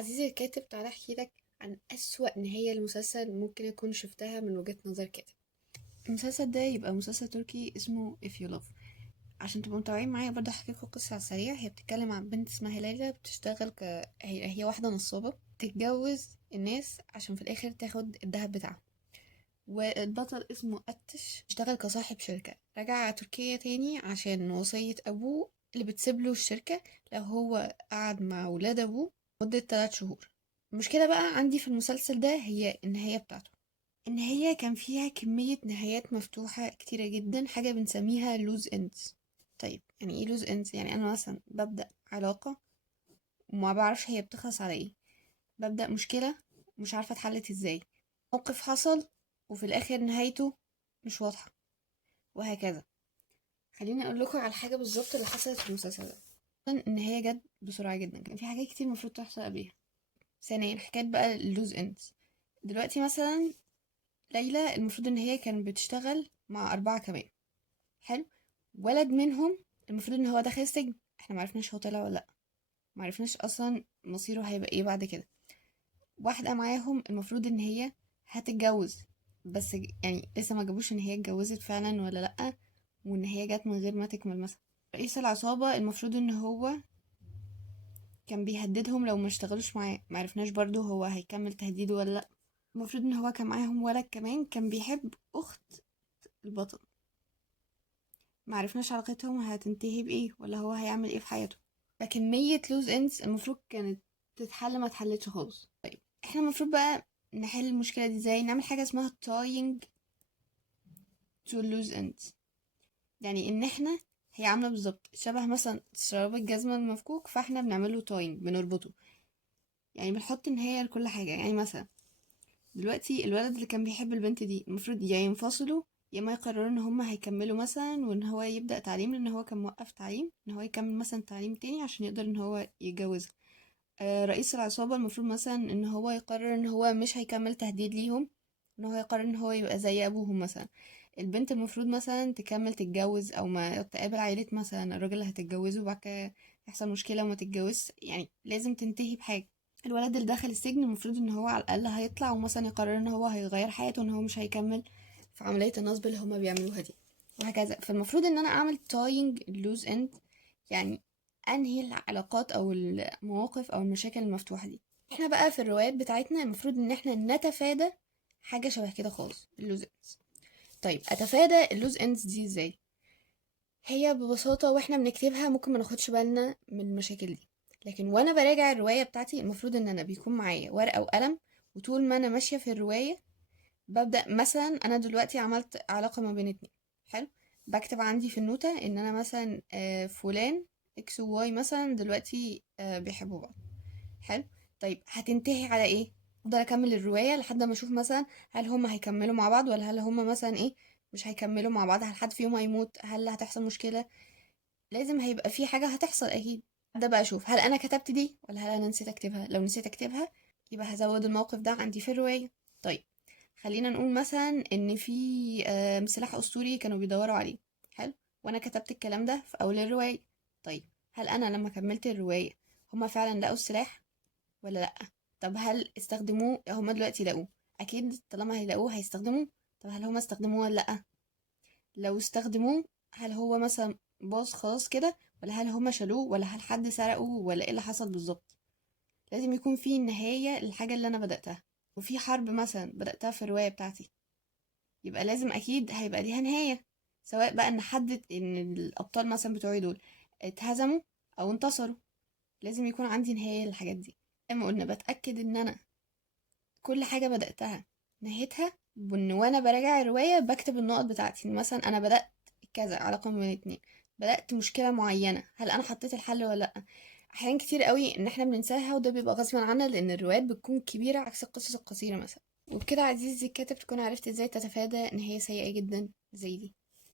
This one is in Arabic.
عزيزي الكاتب، تعالى احكي لك عن أسوأ نهاية لمسلسل ممكن أكون شفتها من وجهة نظر كاتب. المسلسل ده يبقى مسلسل تركي اسمه If You Love. عشان تبقوا متابعين معايا برضه احكي لكم قصة على السريع. هي بتتكلم عن بنت اسمها ليلى، بتشتغل هي واحدة نصابة، تتجوز الناس عشان في الآخر تاخد الذهب بتاعهم. والبطل اسمه أتش، اشتغل كصاحب شركة، رجع تركيا تاني عشان وصية أبوه اللي بتسيبله الشركة لو هو قعد مع ولاد أبوه مدة 3 شهور. المشكلة بقى عندي في المسلسل ده هي النهاية بتاعته. النهاية كان فيها كمية نهايات مفتوحة كتيرة جدا، حاجة بنسميها لوز اندز. طيب يعني ايه لوز اندز؟ يعني أنا مثلا ببدأ علاقة وما بعرفش هي بتخلص على ايه، ببدأ مشكلة مش عارفة اتحلت ازاي، موقف حصل وفي الآخر نهايته مش واضحة، وهكذا. خليني أقول لكم على حاجة بالظبط اللي حصلت في المسلسل ده. أولاً إن هي جت بسرعة جدا، كان في حاجات كتير المفروض تحصل قبليها. ثانيا حكاية بقى اللوز اندز. دلوقتي مثلا ليلى المفروض إن هي كانت بتشتغل مع 4 كمان. حلو. ولد منهم المفروض إن هو دخل السجن، احنا معرفناش هو طلع ولا لأ، معرفناش أصلا مصيره هيبقى ايه بعد كده. واحدة معاهم المفروض ان هي هتتجوز، بس يعني لسه ما جابوش ان هي اتجوزت فعلا ولا لأ، وان هي جت من غير ما تكمل مثلا. رئيس العصابة المفروض ان هو كان بيهددهم لو ما اشتغلوش معاه، معرفناش برضو هو هيكمل تهديده ولا لأ. المفروض ان هو كان معاهم ولد كمان كان بيحب اخت البطل، معرفناش علاقتهم هتنتهي بايه ولا هو هيعمل ايه في حياته. فكمية لوز اندز المفروض كانت تتحل، ما اتحلتش خالص. طيب احنا المفروض بقى نحل المشكلة دي ازاي؟ نعمل حاجة اسمها tying to loose ends. يعني ان احنا هي عاملة بالظبط شبه مثلا شراب الجزمة المفكوك، فاحنا بنعمله tying، بنربطه. يعني بنحط نهاية لكل حاجة. يعني مثلا دلوقتي الولد اللي كان بيحب البنت دي المفروض يا ينفصلوا يا ما يقرروا ان هما هيكملوا مثلا، وان هو يبدأ تعليم لان هو كان موقف تعليم، ان هو يكمل مثلا تعليم تاني عشان يقدر ان هو يتجوزها. رئيس العصابة المفروض مثلا ان هو يقرر ان هو مش هيكمل تهديد ليهم، ان هو يقرر ان هو يبقى زي ابوهم مثلا. البنت المفروض مثلا تكمل تتجوز او ما تقابل عائلة مثلا الراجل اللي هتتجوزه، وبعد كده يحصل مشكلة وما تتجوز، يعني لازم تنتهي بحاجة. الولد اللي دخل السجن المفروض ان هو على الاقل هيطلع ومثلا يقرر ان هو هيغير حياته، ان هو مش هيكمل في عملية النصب اللي هما بيعملوها دي، وهكذا. فالمفروض ان انا اعمل تاينج اللوز اند، يعني انهي العلاقات او المواقف او المشاكل المفتوحة دي. احنا بقى في الروايات بتاعتنا المفروض ان احنا نتفادى حاجة شبه كده خالص، اللوز اندز. طيب اتفادى اللوز اندز دي ازاي؟ هي ببساطة واحنا بنكتبها ممكن ما ناخدش بالنا من المشاكل دي، لكن وانا براجع الرواية بتاعتي المفروض ان انا بيكون معايا ورقة وقلم، وطول ما انا ماشية في الرواية ببدأ. مثلا انا دلوقتي عملت علاقة ما بين اتنين، حلو، بكتب عندي في النوتة ان انا مثلا فلان اكس وواي مثلا دلوقتي بيحبوا بعض. حلو. طيب هتنتهي على ايه؟ افضل اكمل الرواية لحد ما اشوف مثلا هل هما هيكملوا مع بعض ولا هل هما مثلا ايه مش هيكملوا مع بعض، هل حد فيهم هيموت، هل هتحصل مشكلة. لازم هيبقى في حاجة هتحصل اكيد. ده بقى اشوف هل انا كتبت دي ولا هل انا نسيت اكتبها. لو نسيت اكتبها يبقى هزود الموقف ده عندي في الرواية. طيب خلينا نقول مثلا ان في سلاح اسطوري كانوا بيدوروا عليه. حلو. وانا كتبت الكلام ده في اول الرواية. طيب هل انا لما كملت الرواية هما فعلا لقوا السلاح ولا لأ؟ طب هل استخدموه؟ هما دلوقتي لقوه، اكيد طالما هيلاقوه هيستخدموه. طب هل هما استخدموه ولا لأ؟ لو استخدموه هل هو مثلا باظ خلاص كده، ولا هل هما شالوه، ولا هل حد سرقه، ولا ايه اللي حصل بالظبط. لازم يكون في نهاية للحاجة اللي انا بدأتها. وفي حرب مثلا بدأتها في الرواية بتاعتي، يبقى لازم اكيد هيبقى ليها نهاية، سواء بقى ان حد ان الابطال مثلا بتوعي دول اتهزموا او انتصروا. لازم يكون عندي نهاية للحاجات دي. زي ما قلنا بتأكد ان انا كل حاجة بدأتها نهيتها، وان وانا براجع الرواية بكتب النقط بتاعتي. إن مثلا انا بدأت كذا علاقة بين اتنين، بدأت مشكلة معينة، هل انا حطيت الحل ولا لأ. احيانا كتير قوي ان احنا بننساها، وده بيبقى غصبا عنا لان الروايات بتكون كبيرة عكس القصص القصيرة مثلا. وبكده عزيزي الكاتب تكون عرفت ازاي تتفادى نهاية سيئة جدا زي دي.